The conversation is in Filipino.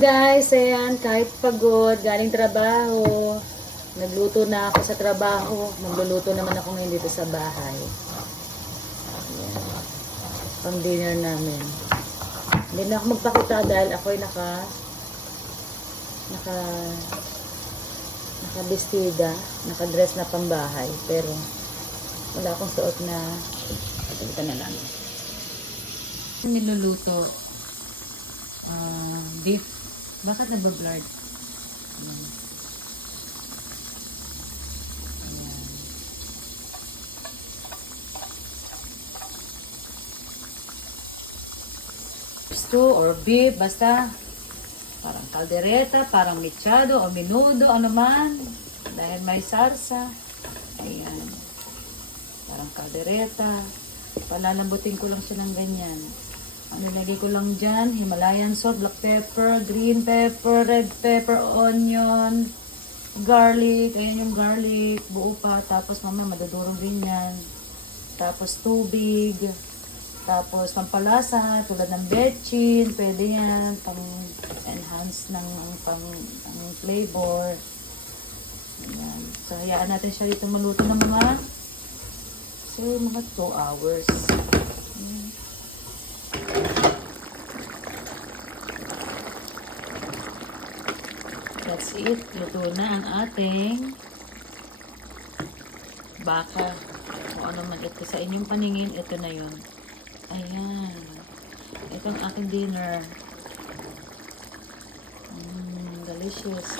Guys, ayan, kahit pagod, galing trabaho, nagluto na ako sa trabaho, magluluto naman ako ngayon dito sa bahay. Ayan, pang dinner namin. Hindi na ako magpakita dahil ako'y nakabestida, nakadress na pambahay, pero wala akong suot na, ito na lang. Niluluto, beef. Bakit nagbablurred? Ayan. Stew or beef, basta parang kaldereta, parang mechado o menudo, ano man. Dahil may sarsa. Ayan. Parang kaldereta. Palalambutin ko lang siya ng ganyan. Ang nilagay ko lang dyan, Himalayan salt, black pepper, green pepper, red pepper, onion, garlic. Ayan yung garlic, buo pa. Tapos mamaya madudurog din yan. Tapos tubig. Tapos pampalasa, tulad ng betchin, pwede yan. Pang-enhance ng flavor. Ayan. So, hayaan natin siya dito maluto ng mga 2 hours. That's it. Luto na ang ating baka. Kung ano man ito sa inyong paningin, ito na yun. Ayan. Ito ang aking dinner. Delicious.